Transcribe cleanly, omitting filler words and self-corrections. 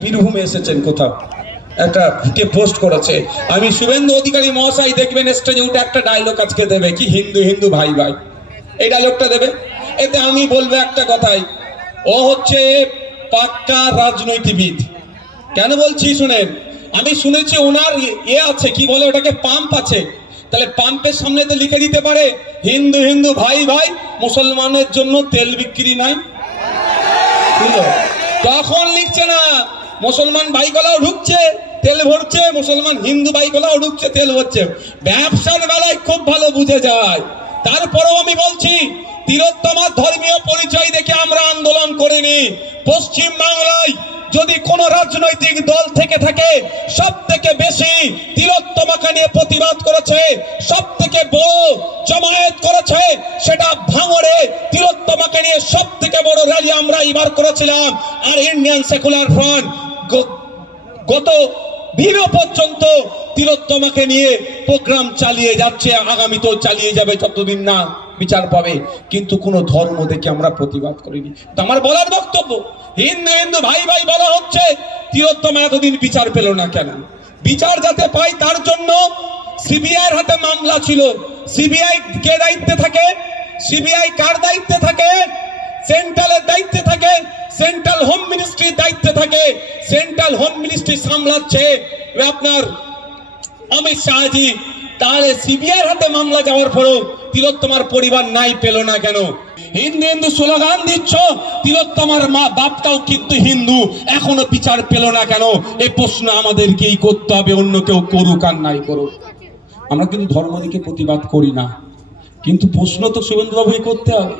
বীরভূমে এসেছেন কোথাও একটা কে পোস্ট করেছে, আমি শুভেন্দু অধিকারী মহাশয় দেখবেন স্টেজে উঠে একটা ডায়লগ আজকে দেবে, কি হিন্দু হিন্দু ভাই ভাই, এই ডায়লগটা দেবে। এতে আমি বলবো একটা কথাই, ও হচ্ছে পাক্কা রাজনৈতিকবিদ। কেন বলছি শুনেন, আমি শুনেছি ওনার আছে কি বলে ওটাকে, পাম্প আছে। তাহলে পাম্পের সামনে তো লিখে দিতে পারে হিন্দু হিন্দু ভাই ভাই, মুসলমানের জন্য তেল বিক্রি নাই, বুঝলো? তখন লিখছে না, মুসলমান ভাইগুলাও ঢুকছে তেল ভরছে, মুসলমান হিন্দু ভাইগুলাও ঢুকছে তেল ভরছে। ব্যবসার বেলায় খুব ভালো বুঝে যায়। তারপরেও আমি বলছি, তিলোত্তমার ধর্মীয় পরিচয় দেখে আমরা আন্দোলন করিনি। পশ্চিম বাংলায় যদি কোন রাজনৈতিক দল থেকে থাকে, সব থেকে বেশি তিলোত্তমাকে নিয়ে প্রতিবাদ করেছে, সব থেকে বড় জমায়েত করেছে সেটা ভাঙড়ে তিলোত্তমাকে নিয়ে সব থেকে বড় র্যালি আমরা এবার করেছিলাম। আর ইন্ডিয়ান সেকুলার ফ্রন্ট গত দিনও পর্যন্ত তিলোত্তমাকে নিয়ে প্রোগ্রাম চালিয়ে যাচ্ছে, আগামীতেও চালিয়ে যাবে যতদিন না বিচার পাবে। কিন্তু কোন ধর্ম দেখে আমরা প্রতিবাদ করিনি। আমার বলার বক্তব্য, হিন্দু হিন্দু ভাই ভাই বলা হচ্ছে, তিলোত্তমা এতদিন বিচার পেল না কেন? বিচার যাতে পাই তার জন্য সিবিআইয়ের হাতে মামলা ছিল। সিবিআই কে দায়িত্বে থাকে? সিবিআই কার দায়িত্বে থাকে? সেন্ট্রালের দায়িত্বে থাকে, সেন্ট্রাল হোম মিনিস্ট্রির দায়িত্বে থাকে। সেন্ট্রাল হোম মিনিস্ট্রি সামলাচ্ছে আপনার অমিত শাহজি। তাহলে সিবিআইয়ের হাতে মামলা যাওয়ার পরেও তিলোত্তমার পরিবার নাই পেল না কেন? হিন্দু হিন্দু স্লোগান দিচ্ছ, তিলোত্তমার মা বাপটাও কিন্তু হিন্দু, এখনো বিচার পেল না কেন? এই প্রশ্ন আমাদেরকেই করতে হবে, অন্য কেউ করুক আর নাই করুক। আমরা কিন্তু ধর্ম দিকে প্রতিবাদ করি না, কিন্তু প্রশ্ন তো শুভেন্দু বাবুকে করতে হবে।